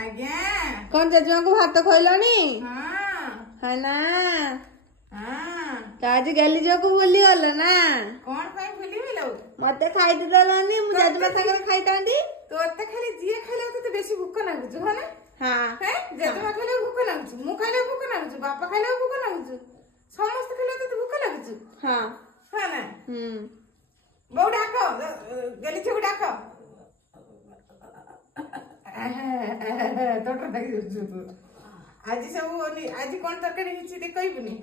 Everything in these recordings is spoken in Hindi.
आज्ञा कौन जजमा को भात खोइलनी हाँ है ना हाँ तो आज गली जो को भूली गल ना कौन पाई भूली गेलो मते खाई देलनी मु जजमा संगे खाइतांदी तो अत्ते खाली जिए खाले तो बेसी भूख लागुछ हो ना हां है जजमा खाले भूख लागुछ मु खाले भूख लागुछ बापा खाले भूख लागुछ समस्त खाले तो भूख लागुछ हां हां ना बौ डाको गली छे डाको तोटर डाकी देछु तू आज सब आज कोन तरकारी हिची दे कहबुनी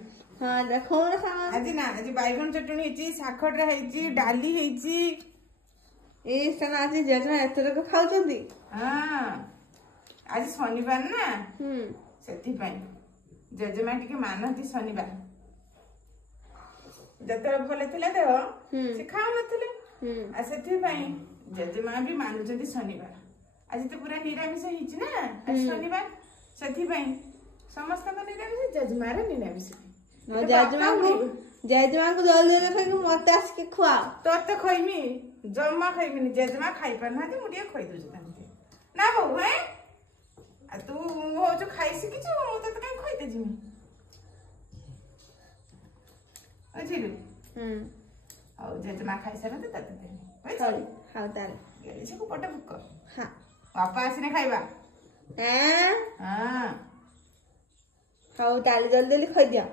हां देखो ना सामा आज ना आज बैगन चटनी हिची साखडरा हिची डाली हिची ए सना आज जजमा एतरे को खाउचंदी हां आज शनिवार ना सेति पई जजमा टिके मानती शनिवार जतरा भले थिले देव से खाउ नथिले आ सेति पई जजमा भी मानुचंदी शनिवार आज तो पूरा निरामिष हिची ना आज शनिवार सेति पई समस्त को निरामिष जजमा रे निरामिष जजमा को जल्दी रे खाके मते आस के खुआ तो त खइमी जम्मा खइमी जजमा खाइ पर ना मु ଟିକେ खइ दउ जतांती ना बहु है आ तू हो जो खाइ सिकी छ मु त काई खइ दे जिमी अजिरु आ जजमा खाइ सर त तते दे हां हां तार गेली छ को पटे भुक हां पापा आसिने खाइबा हां हां हां ताले जल्दी जल्दी खइ दिया